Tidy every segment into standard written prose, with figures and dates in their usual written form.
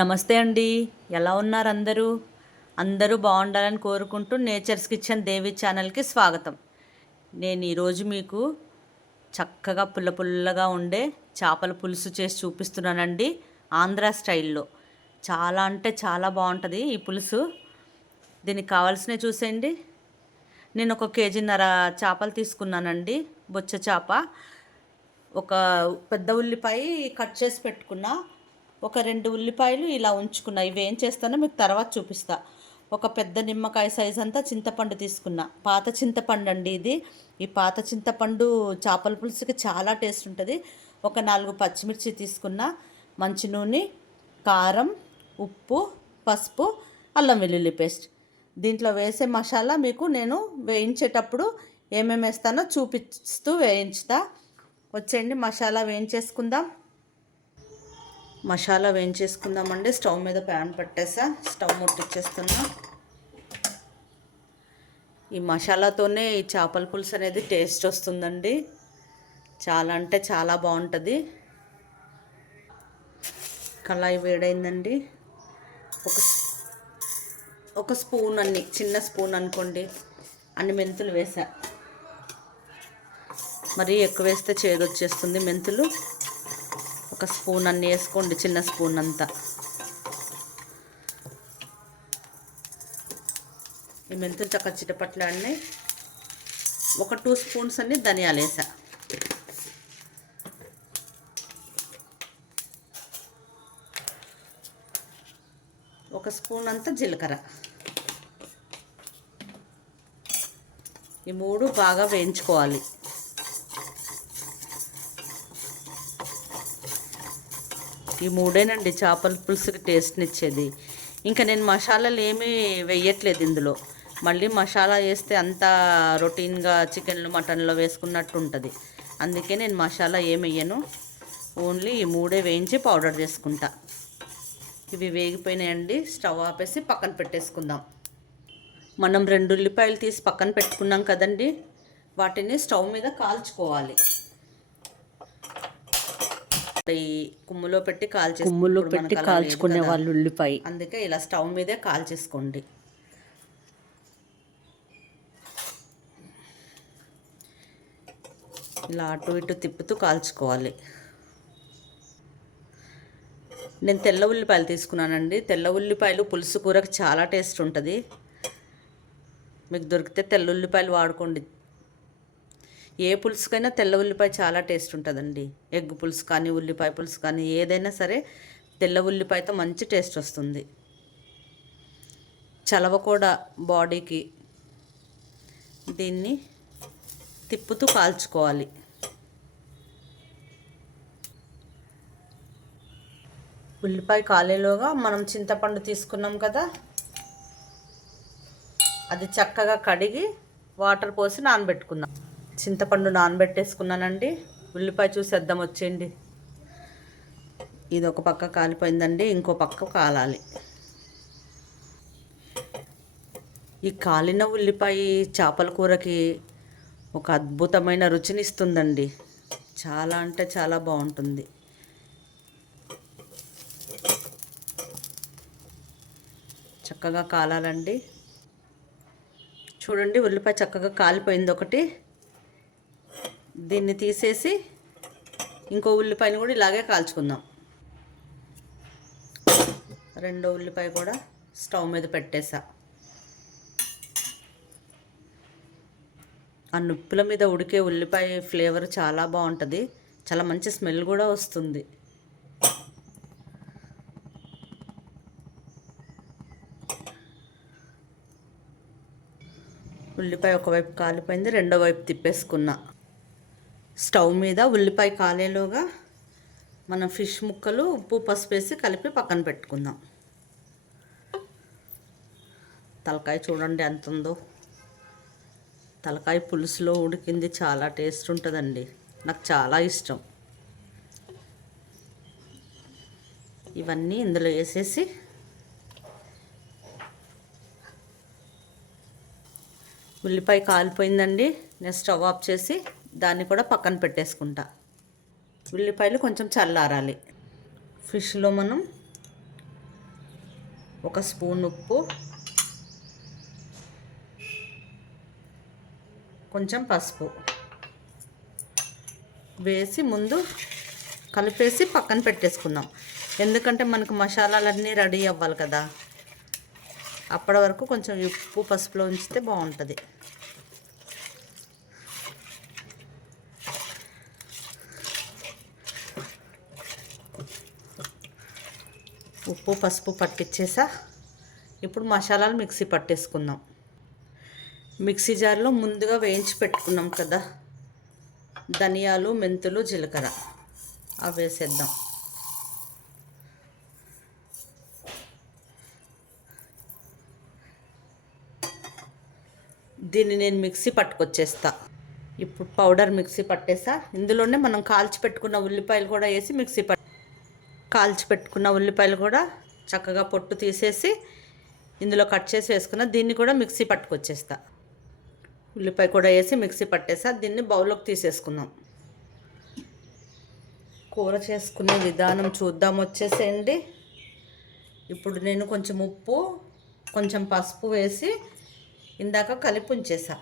నమస్తే అండి. ఎలా ఉన్నారు అందరూ? అందరూ బాగుండాలని కోరుకుంటూ నేచర్స్ కిచెన్ దేవి ఛానల్కి స్వాగతం. నేను ఈరోజు మీకు చక్కగా పుల్ల పుల్లగా ఉండే చేపల పులుసు చేసి చూపిస్తున్నానండి, ఆంధ్ర స్టైల్లో. చాలా అంటే చాలా బాగుంటుంది ఈ పులుసు. దీనికి కావాల్సినవి చూసేయండి. నేను 1 కేజీన్నర చేపలు తీసుకున్నానండి, బొచ్చ చేప. ఒక పెద్ద ఉల్లిపాయ కట్ చేసి పెట్టుకున్నా. ఒక 2 ఉల్లిపాయలు ఇలా ఉంచుకున్నా. ఇవి ఏం చేస్తానో మీకు తర్వాత చూపిస్తా. ఒక పెద్ద నిమ్మకాయ సైజ్ అంతా చింతపండు తీసుకున్నా. పాత చింతపండు అండి ఇది. ఈ పాత చింతపండు చేపల పులుసుకి చాలా టేస్ట్ ఉంటుంది. ఒక 4 పచ్చిమిర్చి తీసుకున్నా. మంచి నూనె, కారం, ఉప్పు, పసుపు, అల్లం వెల్లుల్లి పేస్ట్. దీంట్లో వేసే మసాలా మీకు నేను వేయించేటప్పుడు ఏమేమి వేస్తానో చూపిస్తూ వేయించుతా. వచ్చేయండి, మసాలా వేయించేసుకుందాం. మసాలా వేయించేసుకుందామండి. స్టవ్ మీద ప్యాన్ పెట్టేసా, స్టవ్ ముట్టించేస్తున్నా. ఈ మసాలాతోనే ఈ చేపల పులుసు అనేది టేస్ట్ వస్తుందండి. చాలా అంటే చాలా బాగుంటుంది. కళాయి వేడైందండి. ఒక స్పూన్ అన్ని, చిన్న స్పూన్ అనుకోండి, అన్ని మెంతులు వేసా. మరీ ఎక్కువ వేస్తే చేదొచ్చేస్తుంది మెంతులు. ఒక స్పూన్ అన్నీ వేసుకోండి, చిన్న స్పూన్ అంతా. ఈ మెంతులు చక్క చిటపట్లాడిని. ఒక 2 స్పూన్స్ అన్ని ధనియాలు వేసా. ఒక స్పూన్ అంతా జీలకర్ర. ఈ 3 బాగా వేయించుకోవాలి. ఈ 3ఏనండి చేపల పులుసుకి టేస్ట్నిచ్చేది. ఇంకా నేను మసాలాలు ఏమీ వేయట్లేదు ఇందులో. మళ్ళీ మసాలా వేస్తే అంతా రొటీన్గా చికెన్లు మటన్లో వేసుకున్నట్టు ఉంటుంది. అందుకే నేను మసాలా ఏమి వేయను. ఓన్లీ ఈ 3 వేయించి పౌడర్ చేసుకుంటా. ఇవి వేగిపోయినాయండి. స్టవ్ ఆపేసి పక్కన పెట్టేసుకుందాం. మనం 2 ఉల్లిపాయలు తీసి పక్కన పెట్టుకున్నాం కదండి, వాటిని స్టవ్ మీద కాల్చుకోవాలి. ఈ కుమ్ములో పెట్టి కాల్చుకునే వాళ్ళు ఉల్లిపాయ, అందుకే ఇలా స్టవ్ మీదే కాల్చేసుకోండి. ఇలా అటు ఇటు తిప్పుతూ కాల్చుకోవాలి. నేను తెల్ల ఉల్లిపాయలు తీసుకున్నానండి. తెల్ల ఉల్లిపాయలు పులుసు కూరకు చాలా టేస్ట్ ఉంటుంది. మీకు దొరికితే తెల్ల ఉల్లిపాయలు వాడుకోండి. ఏ పులుసుకైనా తెల్ల ఉల్లిపాయ చాలా టేస్ట్ ఉంటుందండి. ఎగ్ పులుసు కానీ, ఉల్లిపాయ పులుసు కానీ, ఏదైనా సరే తెల్ల ఉల్లిపాయతో మంచి టేస్ట్ వస్తుంది. చలవ కూడా బాడీకి. దీన్ని తిప్పుతూ కాల్చుకోవాలి. ఉల్లిపాయ కాలేలోగా మనం చింతపండు తీసుకున్నాం కదా, అది చక్కగా కడిగి వాటర్ పోసి నానబెట్టుకుందాం. చింతపండు నానబెట్టేసుకున్నానండి. ఉల్లిపాయ చూసేద్దాం, వచ్చేయండి. ఇది ఒక పక్క కాలిపోయిందండి, ఇంకో పక్క కాలాలి. ఈ కాలిన ఉల్లిపాయ చేపల కూరకి ఒక అద్భుతమైన రుచిని ఇస్తుందండి. చాలా అంటే చాలా బాగుంటుంది. చక్కగా కాలాలండి. చూడండి, ఉల్లిపాయ చక్కగా కాలిపోయింది ఒకటి. దీన్ని తీసేసి ఇంకో ఉల్లిపాయని కూడా ఇలాగే కాల్చుకుందాం. రెండో ఉల్లిపాయ కూడా స్టవ్ మీద పెట్టేసా. ఆ నిప్పుల మీద ఉడికే ఉల్లిపాయ ఫ్లేవర్ చాలా బాగుంటుంది. చాలా మంచి స్మెల్ కూడా వస్తుంది. ఉల్లిపాయ ఒకవైపు కాలిపోయింది, రెండో వైపు తిప్పేసుకున్నా. స్టవ్ మీద ఉల్లిపాయ కాలేలోగా మనం ఫిష్ ముక్కలు ఉప్పు పసుపు వేసి కలిపి పక్కన పెట్టుకుందాం. తలకాయ చూడండి ఎంత ఉందో. తలకాయ పులుసులో ఉడికింది చాలా టేస్ట్ ఉంటుందండి. నాకు చాలా ఇష్టం. ఇవన్నీ ఇందులో వేసేసి ఉల్లిపాయ కాలిపోయిందండి. నేను స్టవ్ ఆఫ్ చేసి దాన్ని కూడా పక్కన పెట్టేసుకుంటా. ఉల్లిపాయలు కొంచెం చల్లారాలి. ఫిష్లో మనం 1 స్పూన్ ఉప్పు, కొంచెం పసుపు వేసి ముందు కలిపేసి పక్కన పెట్టేసుకుందాం. ఎందుకంటే మనకు మసాలాలన్నీ రెడీ అవ్వాలి కదా, అప్పటి వరకు కొంచెం ఉప్పు పసుపులో ఉంచితే బాగుంటుంది. ఉప్పు పసుపు పట్టించేసా. ఇప్పుడు మసాలాలు మిక్సీ పట్టేసుకుందాం. మిక్సీ జార్లో ముందుగా వేయించి పెట్టుకున్నాం కదా ధనియాలు, మెంతులు, జీలకర్ర, అవి వేసేద్దాం. దీన్ని నేను మిక్సీ పట్టుకొచ్చేస్తా. ఇప్పుడు పౌడర్ మిక్సీ పట్టేసా. ఇందులోనే మనం కాల్చి పెట్టుకున్న ఉల్లిపాయలు కూడా వేసి కాల్చి పెట్టుకున్న ఉల్లిపాయలు కూడా చక్కగా పొట్టు తీసేసి ఇందులో కట్ చేసి వేసుకున్న. దీన్ని కూడా మిక్సీ పట్టుకొచ్చేస్తా. ఉల్లిపాయ కూడా వేసి మిక్సీ పట్టేసా. దీన్ని బౌల్లోకి తీసేసుకుందాం. కూర చేసుకునే విధానం చూద్దాం వచ్చేసేయండి. ఇప్పుడు నేను కొంచెం ఉప్పు, కొంచెం పసుపు వేసి ఇందాక కలిపి ఉంచేసా.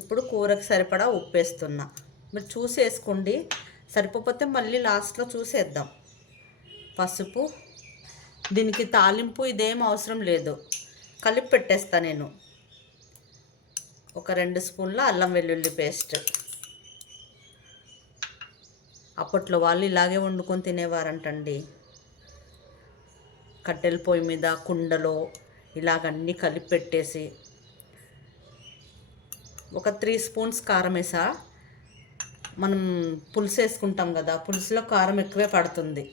ఇప్పుడు కూరకు సరిపడా ఉప్పు వేస్తున్నా. మీరు చూసి వేసుకోండి, సరిపోతే మళ్ళీ లాస్ట్లో చూసేద్దాం. పసుపు, దీనికి తాలింపు ఇదేం అవసరం లేదు, కలిపి పెట్టేస్తా నేను. ఒక 2 స్పూన్ల అల్లం వెల్లుల్లి పేస్ట్. అప్పట్లో వాళ్ళు ఇలాగే వండుకొని తినేవారంటండి. కట్టెల పొయ్యి మీద కుండలో ఇలాగన్నీ కలిపి పెట్టేసి. ఒక 3 స్పూన్స్ కారం వేసా. మనం పులుసు వేసుకుంటాం కదా, పులుసులో కారం ఎక్కువే పడుతుంది.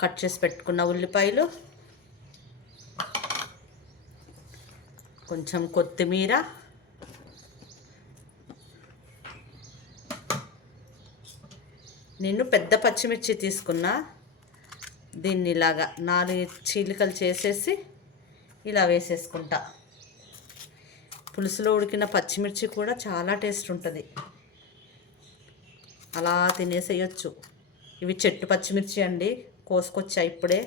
కట్ చేసి పెట్టుకున్న ఉల్లిపాయలు, కొంచెం కొత్తిమీర, నేను పెద్ద పచ్చిమిర్చి తీసుకున్నా. దీన్ని ఇలాగా 4 చీలికలు చేసేసి ఇలా వేసేసుకుంటా. పులుసులో ఉడికిన పచ్చిమిర్చి కూడా చాలా టేస్ట్ ఉంటుంది, అలా తినేసేయచ్చు. ఇవి చెట్టు పచ్చిమిర్చి అండి, కోసుకొచ్చా ఇప్పుడే.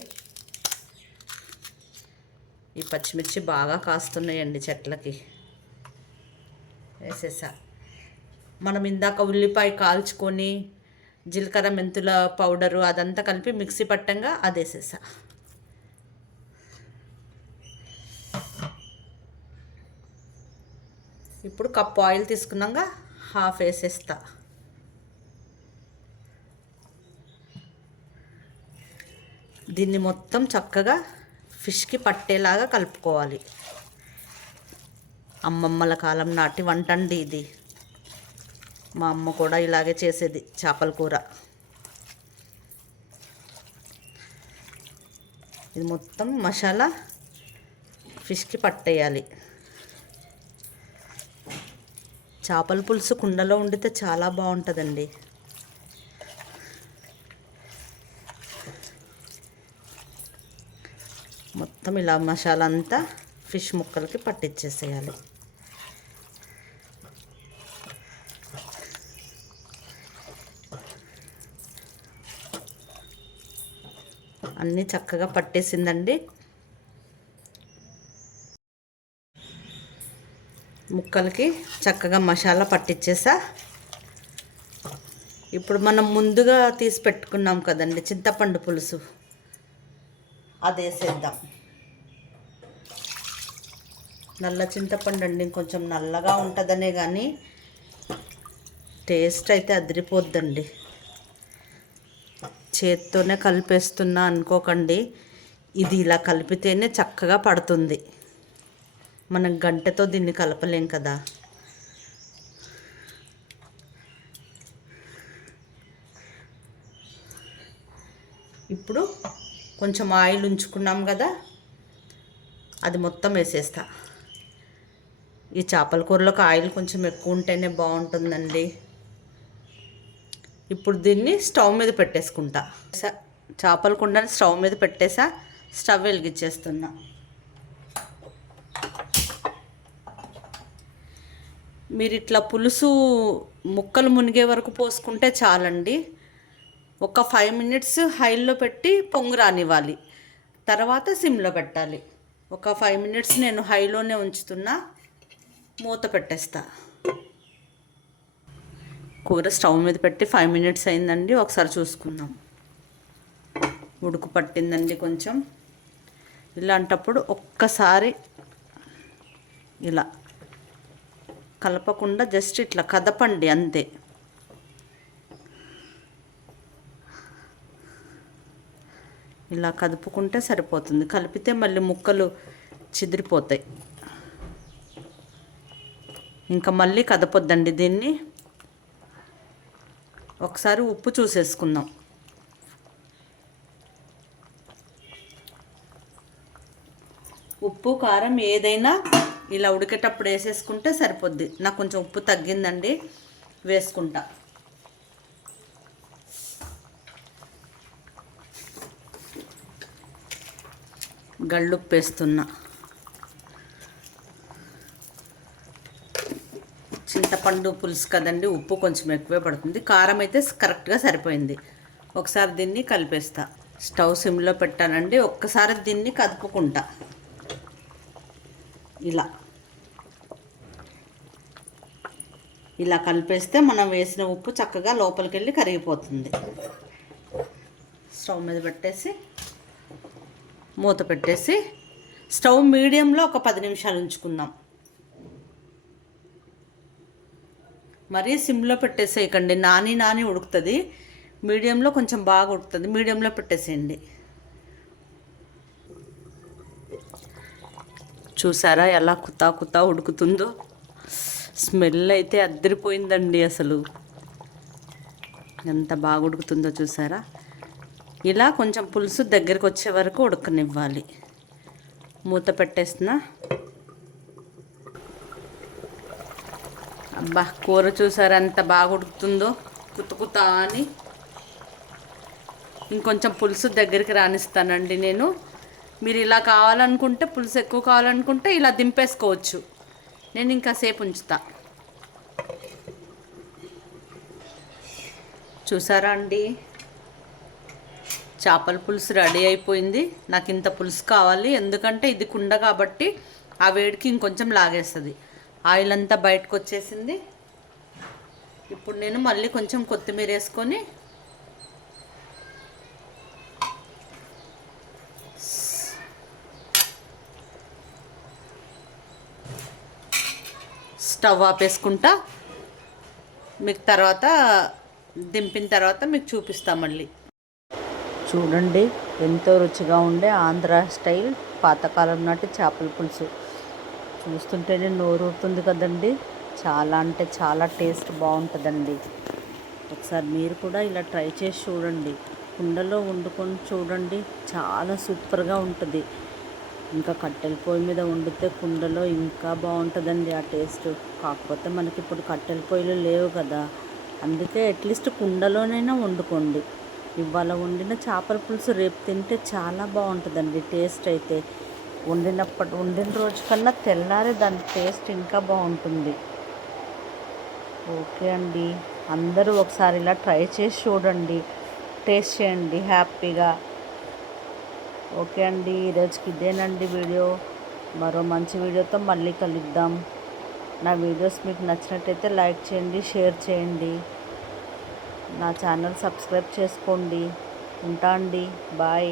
ఈ పచ్చిమిర్చి బాగా కాస్తున్నాయండి చెట్లకి. వేసేసా. మనం ఇందాక ఉల్లిపాయ కాల్చుకొని జీలకర్ర మెంతుల పౌడరు అదంతా కలిపి మిక్సీ పట్టంగా అది వేసేసా. ఇప్పుడు కప్పు ఆయిల్ తీసుకున్నాక హాఫ్ వేసేస్తా. దీన్ని మొత్తం చక్కగా ఫిష్కి పట్టేలాగా కలుపుకోవాలి. అమ్మమ్మల కాలం నాటి వంట అండి ఇది. మా అమ్మ కూడా ఇలాగే చేసేది చేపల కూర. ఇది మొత్తం మసాలా ఫిష్కి పట్టేయాలి. చేపల పులుసు కుండలో వండితే చాలా బాగుంటుందండి. మొత్తం ఇలా మసాలా అంతా ఫిష్ ముక్కలకి పట్టించేసేయాలి. అన్నీ చక్కగా పట్టేసిందండి. ముక్కలకి చక్కగా మసాలా పట్టించేసా. ఇప్పుడు మనం ముందుగా తీసి పెట్టుకున్నాం కదండి చింతపండు పులుసు, అది వేసేద్దాం. నల్ల చింతపండు అండి, కొంచెం నల్లగా ఉంటుందనే కానీ టేస్ట్ అయితే అదిరిపోద్దండి. చేత్తోనే కలిపేస్తున్నా అనుకోకండి, ఇది ఇలా కలిపితేనే చక్కగా పడుతుంది. మనం గంటెతో దీన్ని కలపలేం కదా. ఇప్పుడు కొంచెం ఆయిల్ ఉంచుకున్నాం కదా, అది మొత్తం వేసేస్తా. ఈ చేపల కూరలోకి ఆయిల్ కొంచెం ఎక్కువ ఉంటేనే బాగుంటుందండి. ఇప్పుడు దీన్ని స్టవ్ మీద పెట్టేసుకుంటా. చేపల కుండని స్టవ్ మీద పెట్టేసా. స్టవ్ వెలిగించేస్తున్నా. మీరు ఇట్లా పులుసు ముక్కలు మునిగే వరకు పోసుకుంటే చాలండి. ఒక 5 మినిట్స్ హైలో పెట్టి పొంగు రానివ్వాలి. తర్వాత సిమ్లో పెట్టాలి. ఒక 5 మినిట్స్ నేను హైలోనే ఉంచుతున్నా, మూత పెట్టేస్తా. కూర స్టవ్ మీద పెట్టి 5 మినిట్స్ అయిందండి. ఒకసారి చూసుకుందాం. ఉడుకు పట్టిందండి కొంచెం. ఇలాంటప్పుడు ఒక్కసారి ఇలా కలపకుండా జస్ట్ ఇట్లా కదపండి అంతే. ఇలా కదుపుకుంటే సరిపోతుంది. కలిపితే మళ్ళీ ముక్కలు చిదిరిపోతాయి. ఇంకా మళ్ళీ కదపొద్దండి దీన్ని. ఒకసారి ఉప్పు చూసేసుకుందాం. ఉప్పు కారం ఏదైనా ఇలా ఉడికేటప్పుడు వేసేసుకుంటే సరిపోద్ది. నాకు కొంచెం ఉప్పు తగ్గిందండి, వేసుకుంటా. గళ్ళుప్పు వేస్తున్నా. చింతపండు పులుసు కదండి, ఉప్పు కొంచెం ఎక్కువే పడుతుంది. కారం అయితే కరెక్ట్గా సరిపోయింది. ఒకసారి దీన్ని కలిపేస్తా. స్టవ్ సిమ్లో పెట్టానండి. ఒక్కసారి దీన్ని కదుపుకుంటా. ఇలా కలిపేస్తే మనం వేసిన ఉప్పు చక్కగా లోపలికి వెళ్ళి కరిగిపోతుంది. స్టవ్ మీద పెట్టేసి మూత పెట్టేసి స్టవ్ మీడియంలో ఒక 10 నిమిషాలు ఉంచుకుందాం. మరీ సిమ్లో పెట్టేసేయకండి, నాని ఉడుకుతుంది. మీడియంలో కొంచెం బాగా ఉడుకుతుంది. మీడియంలో పెట్టేసేయండి. చూసారా ఎలా కుతా ఉడుకుతుందో? స్మెల్ అయితే అద్దరిపోయిందండి. అసలు ఎంత బాగా ఉడుకుతుందో చూసారా? ఇలా కొంచెం పులుసు దగ్గరికి వచ్చే వరకు ఉడకనివ్వాలి. మూత పెట్టేస్తున్నా. అబ్బా, కూర చూసారా ఎంత బాగా ఉడుకుతుందో? కుతుకుతా అని. ఇంకొంచెం పులుసు దగ్గరికి రానిస్తానండి నేను. మీరు ఇలా కావాలనుకుంటే, పులుసు ఎక్కువ కావాలనుకుంటే ఇలా దింపేసుకోవచ్చు. నేను ఇంకా సేపు ఉంచుతా. చూసారా అండి, చేపల పులుసు రెడీ అయిపోయింది. నాకు ఇంత పులుసు కావాలి, ఎందుకంటే ఇది కుండ కాబట్టి ఆ వేడికి ఇంకొంచెం లాగేస్తుంది. ఆయిల్ అంతా బయటకు వచ్చేసింది. ఇప్పుడు నేను మళ్ళీ కొంచెం కొత్తిమీర వేసుకొని స్టవ్ ఆపేసుకుంటా. మీకు తర్వాత దింపిన తర్వాత మీకు చూపిస్తా మళ్ళీ. చూడండి, ఎంతో రుచిగా ఉండే ఆంధ్ర స్టైల్ పాతకాలం నాటి చేపల పులుసు. చూస్తుంటేనే నోరూరుతుంది కదండి. చాలా అంటే చాలా టేస్ట్ బాగుంటుందండి. ఒకసారి మీరు కూడా ఇలా ట్రై చేసి చూడండి. కుండలో వండుకొని చూడండి, చాలా సూపర్గా ఉంటుంది. ఇంకా కట్టెల పొయ్యి మీద వండితే కుండలో ఇంకా బాగుంటుందండి ఆ టేస్ట్. కాకపోతే మనకి ఇప్పుడు కట్టెల పొయ్యిలు లేవు కదా, అందుకే అట్లీస్ట్ కుండలోనైనా వండుకోండి. ఇవాళ వండిన చేపల పులుసు రేపు తింటే చాలా బాగుంటుందండి టేస్ట్ అయితే. వండిన రోజు కన్నా తెల్లారే దాని టేస్ట్ ఇంకా బాగుంటుంది. ఓకే అండి, అందరూ ఒకసారి ఇలా ట్రై చేసి చూడండి, టేస్ట్ చేయండి హ్యాపీగా. ఓకే అండి, ఈరోజుకి ఇదేనండి వీడియో. మరో మంచి వీడియోతో మళ్ళీ కలుద్దాం. నా వీడియోస్ మీకు నచ్చినట్టయితే లైక్ చేయండి, షేర్ చేయండి. నా ఛానల్ సబ్స్క్రైబ్ చేసుకోండి. ఉంటా అండి, బాయ్.